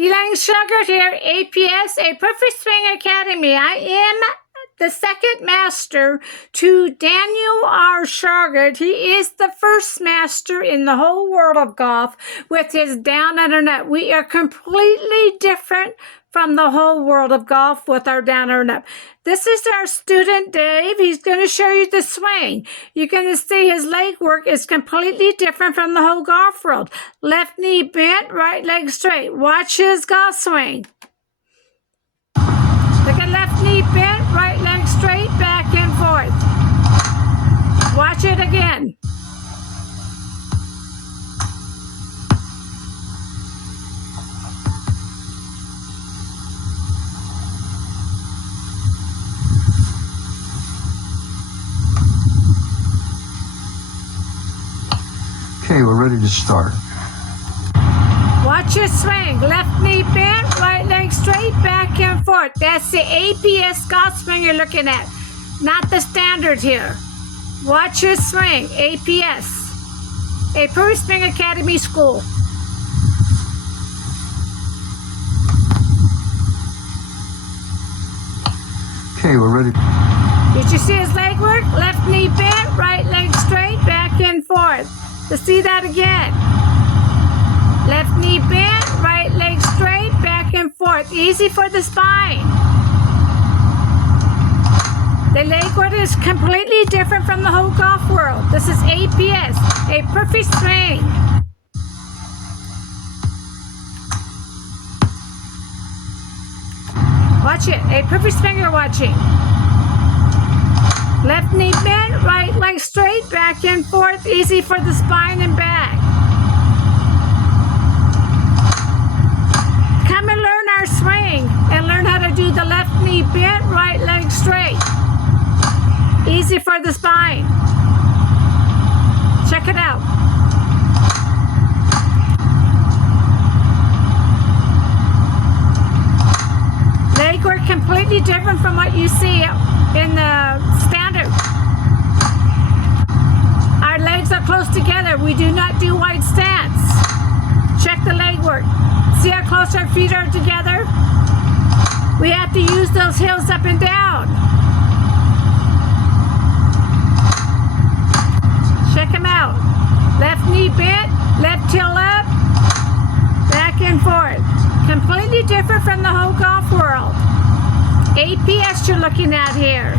Elaine Shauger here, APS, a Perfect Swing Academy. I am the second master to Daniel R. Shauger. He is the first master in the whole world of golf with his down under net. We are completely different from the whole world of golf with our down under net. This is our student, Dave. He's going to show you the swing. You're going to see his leg work is completely different from the whole golf world. Left knee bent, right leg straight. Watch his golf swing. Look at left knee bent, right leg straight, back and forth. Watch it again. Okay, we're ready to start. Watch your swing. Left knee bent, right leg straight, back and forth. That's the APS golf swing you're looking at, not the standard here. Watch your swing. APS, a Perfect Swing Academy school. Okay, we're ready. Did you see his leg work? Left knee bent, right leg straight, back and forth. Let's see that again. Left knee bent, right leg straight, back and forth. Easy for the spine. The leg work is completely different from the whole golf world. This is APS, a perfect swing. Watch it, a perfect swing you're watching. Left knee bent, right leg straight, back and forth, easy for the spine and back. Come and learn our swing and learn how to do the left knee bent, right leg straight. Easy for the spine. Check it out. Leg work completely different from what you see in the standard. Our legs are close together. We do not do wide stance. Check the leg work. See how close our feet are together? We have to use those heels up and down. Check them out. Left knee bent, left heel up, back and forth. Completely different from the whole golf world. APS you're looking at here.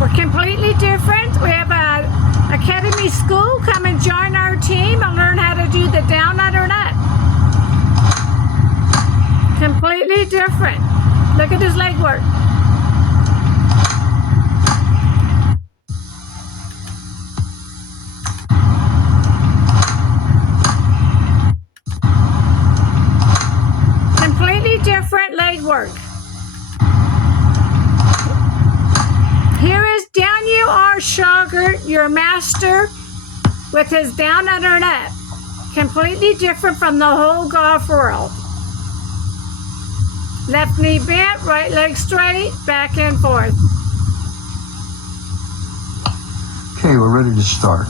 We're completely different. We have a academy school. Come and join our team and learn how to do the down under net. Completely different. Look at his leg work. Completely different leg work. Here is Daniel R. Shauger, your master, with his down under net. Completely different from the whole golf world. Left knee bent, right leg straight, back and forth. Okay, we're ready to start.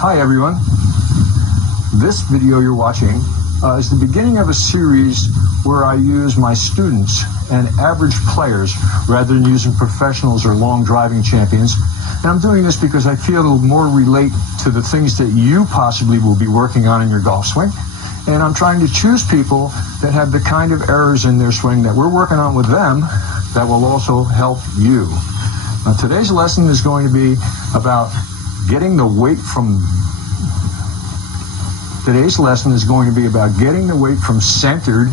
Hi everyone. This video you're watching is the beginning of a series where I use my students and average players rather than using professionals or long driving champions. And I'm doing this because I feel it'll more relate to the things that you possibly will be working on in your golf swing. And I'm trying to choose people that have the kind of errors in their swing that we're working on with them that will also help you. Now, today's lesson is going to be about getting the weight from centered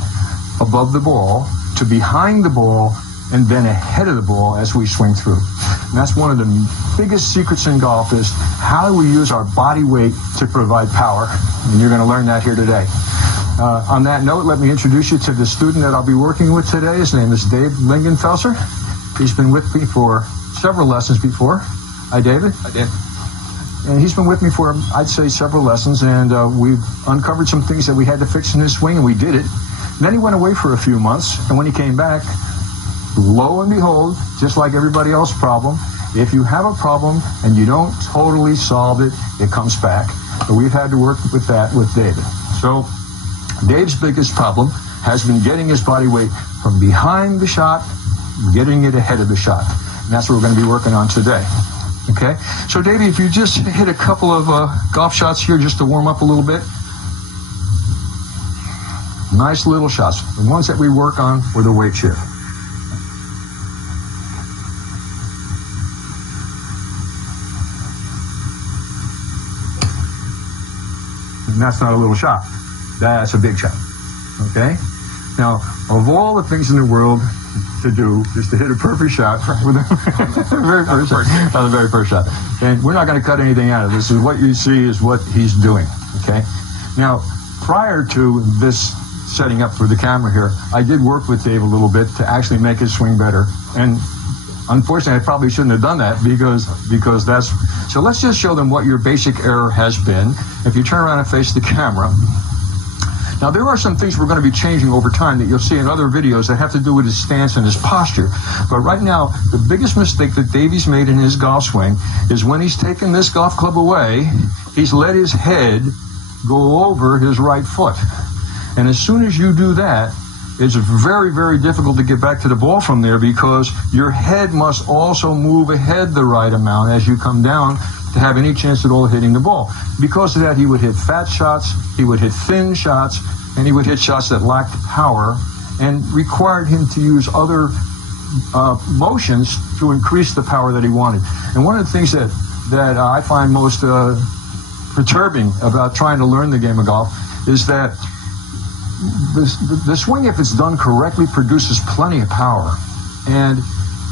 above the ball to behind the ball and then ahead of the ball as we swing through. And that's one of the biggest secrets in golf is how do we use our body weight to provide power? And you're going to learn that here today. On that note, let me introduce you to the student that I'll be working with today. His name is Dave Lingenfelser. He's been with me for several lessons before. Hi, David. Hi, Dave. and he's been with me for, I'd say, several lessons, and we've uncovered some things that we had to fix in his swing, and we did it. And then he went away for a few months, and when he came back, lo and behold, just like everybody else's problem, if you have a problem and you don't totally solve it, it comes back. So we've had to work with that with David. So Dave's biggest problem has been getting his body weight from behind the shot, getting it ahead of the shot. And that's what we're going to be working on today. Okay? So, Davey, if you just hit a couple of golf shots here just to warm up a little bit. Nice little shots. The ones that we work on for the weight shift. And that's not a little shot. That's a big shot. Okay? Now, of all the things in the world to do is to hit a perfect shot with the very first shot. And we're not going to cut anything out of this. What you see is what he's doing. Okay? Now, prior to this setting up for the camera here, I did work with Dave a little bit to actually make his swing better. And unfortunately, I probably shouldn't have done that because that's... So let's just show them what your basic error has been. If you turn around and face the camera. Now, there are some things we're going to be changing over time that you'll see in other videos that have to do with his stance and his posture. But right now, the biggest mistake that Davey's made in his golf swing is when he's taken this golf club away, he's let his head go over his right foot. And as soon as you do that, it's very, very difficult to get back to the ball from there because your head must also move ahead the right amount as you come down to have any chance at all hitting the ball. Because of that, he would hit fat shots, he would hit thin shots, and he would hit shots that lacked power and required him to use other motions to increase the power that he wanted. And one of the things that I find most perturbing about trying to learn the game of golf is that the swing, if it's done correctly, produces plenty of power. And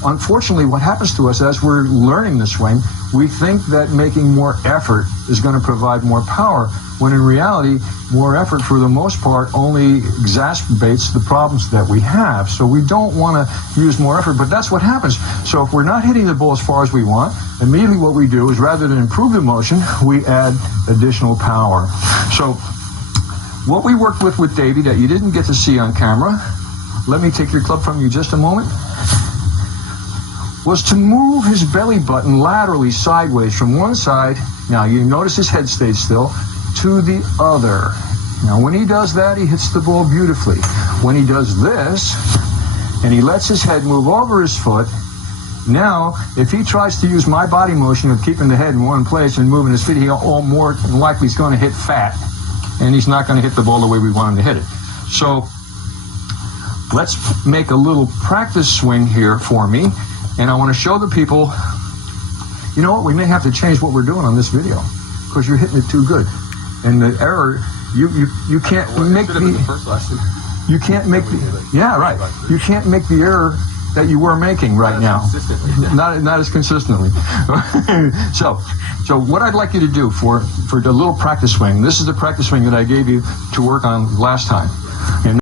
unfortunately, what happens to us as we're learning the swing, we think that making more effort is going to provide more power, when in reality, more effort for the most part only exacerbates the problems that we have. So we don't want to use more effort, but that's what happens. So if we're not hitting the ball as far as we want, immediately what we do is rather than improve the motion, we add additional power. So what we worked with Davey that you didn't get to see on camera, let me take your club from you just a moment, was to move his belly button laterally sideways from one side, now you notice his head stayed still, to the other. Now when he does that, he hits the ball beautifully. When he does this, and he lets his head move over his foot, now if he tries to use my body motion of keeping the head in one place and moving his feet, he all more than likely is going to hit fat, and he's not going to hit the ball the way we want him to hit it. So let's make a little practice swing here for me. And I want to show the people, you know what, we may have to change what we're doing on this video because you're hitting it too good. And the error, you can't make the first lesson. You can't make the, yeah, right. You can't make the error that you were making right now. Not as consistently. So what I'd like you to do for the little practice swing, this is the practice swing that I gave you to work on last time. And